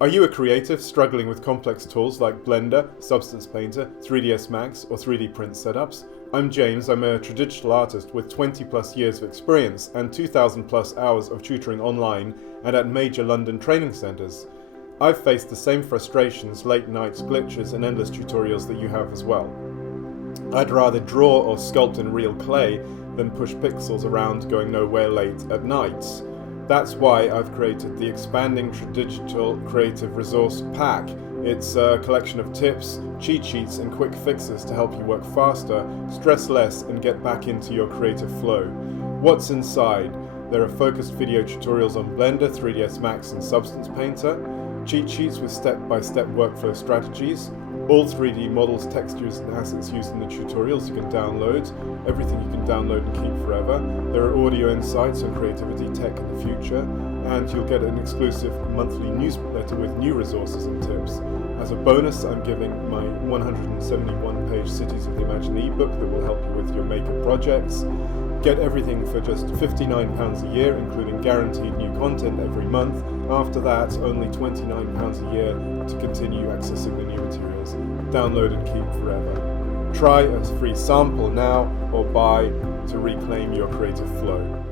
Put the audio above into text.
Are you a creative struggling with complex tools like Blender, Substance Painter, 3ds Max, or 3D print setups? I'm James. I'm a Tradigital artist with 20 plus years of experience and 2,000 plus hours of tutoring online and at major London training centres. I've faced the same frustrations, late nights, glitches, and endless tutorials that you have as well. I'd rather draw or sculpt in real clay than push pixels around going nowhere late at nights. That's why I've created the expanding Tradigital Creative Resource Pack. It's a collection of tips, cheat sheets, and quick fixes to help you work faster, stress less, and get back into your creative flow. What's inside? There are focused video tutorials on Blender, 3ds Max, and Substance Painter, cheat sheets with step-by-step workflow strategies, all 3D models, textures, and assets used in the tutorials you can download, everything you can download and keep forever. There are audio insights on creativity tech in the future, and you'll get an exclusive monthly newsletter with new resources and tips. As a bonus, I'm giving my 171-page Cities of the Imagined ebook that will help you with your maker projects. Get everything for just £59 a year, including guaranteed new content every month. After that, only £29 a year to continue accessing the new materials. Download and keep forever. Try a free sample now or buy to reclaim your creative flow.